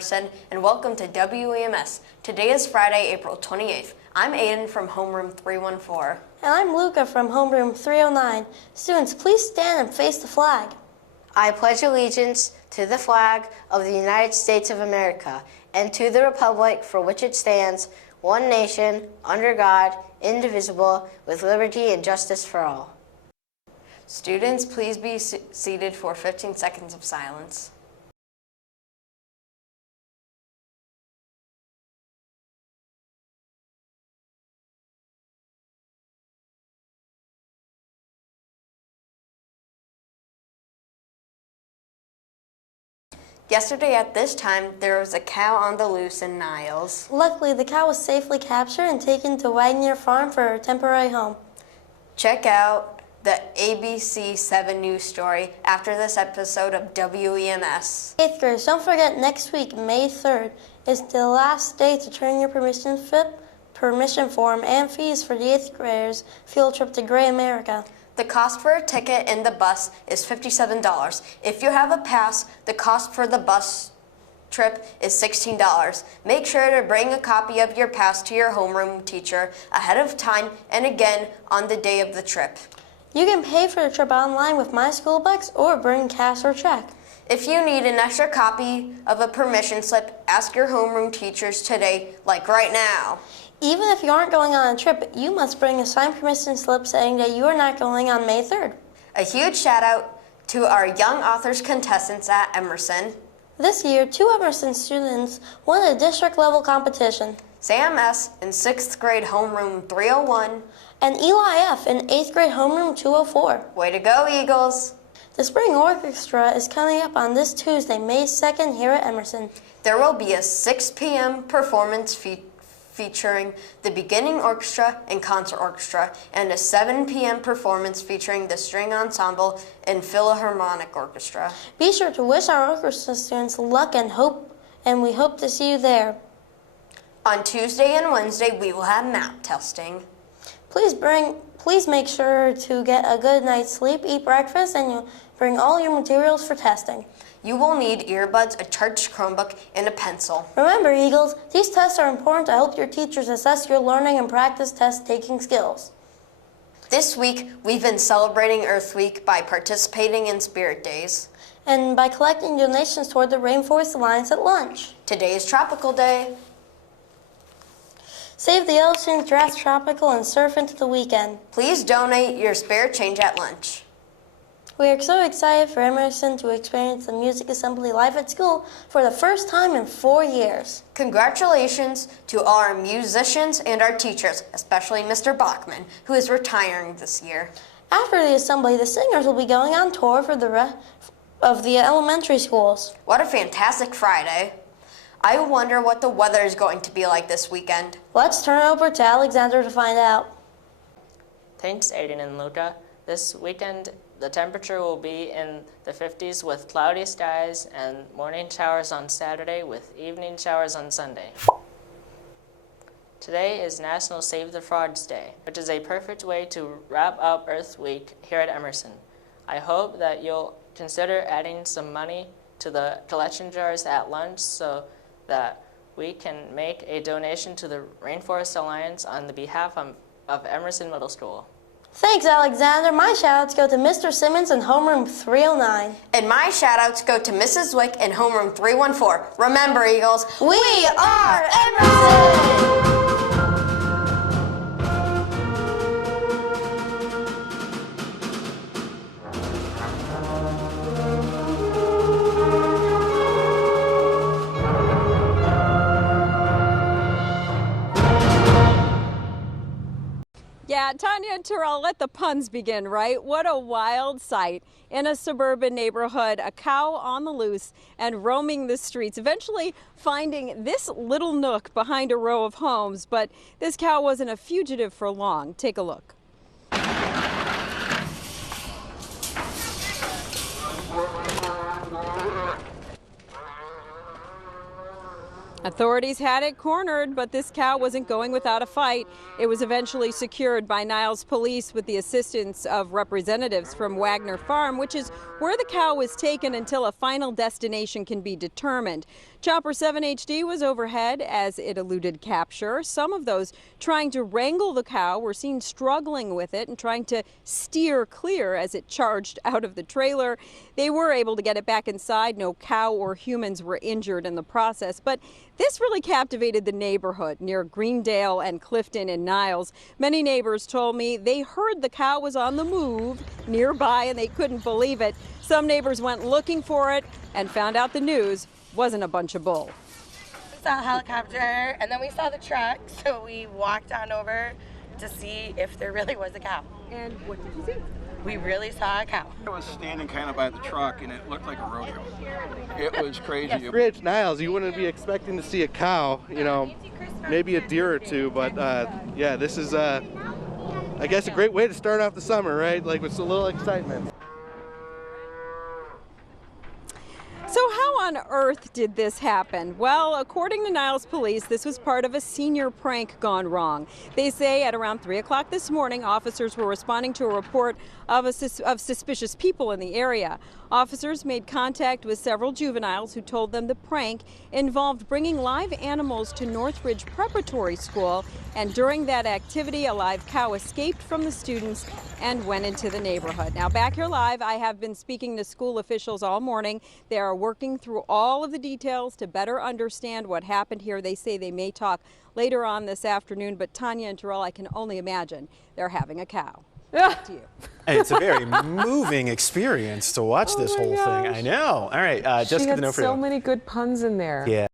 Emerson, and welcome to WEMS. Today is Friday, April 28th. I'm Aiden from homeroom 314. And I'm Luca from homeroom 309. Students, please stand and face the flag. I pledge allegiance to the flag of the United States of America and to the republic for which it stands, one nation, under God, indivisible, with liberty and justice for all. Students, please be seated for 15 seconds of silence. Yesterday at this time, there was a cow on the loose in Niles. Luckily, the cow was safely captured and taken to Wagner Farm for a temporary home. Check out the ABC 7 news story after this episode of WEMS. 8th graders, don't forget next week, May 3rd, is the last day to turn your permission form and fees for the 8th graders field trip to Gray America. The cost for a ticket in the bus is $57. If you have a pass, the cost for the bus trip is $16. Make sure to bring a copy of your pass to your homeroom teacher ahead of time and again on the day of the trip. You can pay for the trip online with My School Bucks or bring cash or check. If you need an extra copy of a permission slip, ask your homeroom teachers today, like right now. Even if you aren't going on a trip, you must bring a signed permission slip saying that you are not going on May 3rd. A huge shout out to our Young Authors contestants at Emerson. This year, 2 Emerson students won a district level competition. Sam S. in 6th grade homeroom 301. And Eli F. in 8th grade homeroom 204. Way to go, Eagles! The Spring Orchestra is coming up on this Tuesday, May 2nd, here at Emerson. There will be a 6 p.m. performance featuring the beginning orchestra and concert orchestra, and a 7 p.m. performance featuring the string ensemble and philharmonic orchestra. Be sure to wish our orchestra students luck and we hope to see you there. On Tuesday and Wednesday, we will have map testing. Please make sure to get a good night's sleep, eat breakfast, and you'll bring all your materials for testing. You will need earbuds, a charged Chromebook, and a pencil. Remember, Eagles, these tests are important to help your teachers assess your learning and practice test-taking skills. This week, we've been celebrating Earth Week by participating in Spirit Days. And by collecting donations toward the Rainforest Alliance at lunch. Today is Tropical Day. Save the oceans, dress tropical, and surf into the weekend. Please donate your spare change at lunch. We are so excited for Emerson to experience the music assembly live at school for the first time in 4 years. Congratulations to our musicians and our teachers, especially Mr. Bachman, who is retiring this year. After the assembly, the singers will be going on tour for the rest of the elementary schools. What a fantastic Friday. I wonder what the weather is going to be like this weekend. Let's turn it over to Alexander to find out. Thanks, Aiden and Luca. This weekend, the temperature will be in the 50s with cloudy skies and morning showers on Saturday with evening showers on Sunday. Today is National Save the Frogs Day, which is a perfect way to wrap up Earth Week here at Emerson. I hope that you'll consider adding some money to the collection jars at lunch so that we can make a donation to the Rainforest Alliance on the behalf of Emerson Middle School. Thanks, Alexander. My shout-outs go to Mr. Simmons in homeroom 309. And my shout-outs go to Mrs. Wick in homeroom 314. Remember, Eagles, we are Emerson! Yeah, Tanya and Terrell, let the puns begin, right? What a wild sight. In a suburban neighborhood, a cow on the loose and roaming the streets, eventually finding this little nook behind a row of homes. But this cow wasn't a fugitive for long. Take a look. Authorities had it cornered, but this cow wasn't going without a fight. It was eventually secured by Niles police with the assistance of representatives from Wagner Farm, which is where the cow was taken until a final destination can be determined. Chopper 7 HD was overhead as it eluded capture. Some of those trying to wrangle the cow were seen struggling with it and trying to steer clear as it charged out of the trailer. They were able to get it back inside. No cow or humans were injured in the process. But this really captivated the neighborhood near Greendale and Clifton and Niles. Many neighbors told me they heard the cow was on the move nearby and they couldn't believe it. Some neighbors went looking for it and found out the news wasn't a bunch of bull. We saw a helicopter and then we saw the truck, so we walked on over to see if there really was a cow. And what did you see? We really saw a cow. I was standing kind of by the truck and it looked like a rodeo. It was crazy. Ridge, Niles, you wouldn't be expecting to see a cow, you know, maybe a deer or two, but yeah, this is, I guess, a great way to start off the summer, right? Like with a little excitement. So how on earth did this happen? Well, according to Niles Police, this was part of a senior prank gone wrong. They say at around 3 o'clock this morning, officers were responding to a report of suspicious people in the area. Officers made contact with several juveniles who told them the prank involved bringing live animals to Northridge Preparatory School, and during that activity, a live cow escaped from the students and went into the neighborhood. Now, back here live, I have been speaking to school officials all morning. They are working through all of the details to better understand what happened here. They say they may talk later on this afternoon, but Tanya and Terrell, I can only imagine they're having a cow. Back to you. It's a very moving experience to watch this whole thing. I know. All right, Jessica, the note for you. She had so many good puns in there. Yeah.